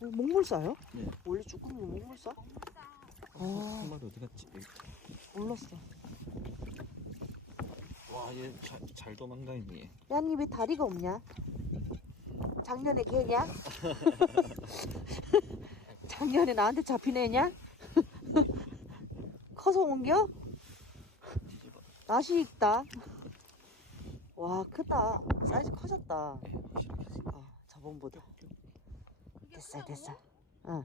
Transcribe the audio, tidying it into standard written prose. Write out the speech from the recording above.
목물싸요? 네. 원래 쭈꾸미는 목물싸? 한 마리 어디 갔지? 몰랐어. 와, 얘 잘 도망다니네. 야, 니 왜 다리가 없냐? 작년에 개냐? 작년에 나한테 잡힌 애냐? 커서 옮겨? 낯이 익다. 와, 크다. 사이즈 커졌다. 네, 확실히. 저번보다. 됐어. 응.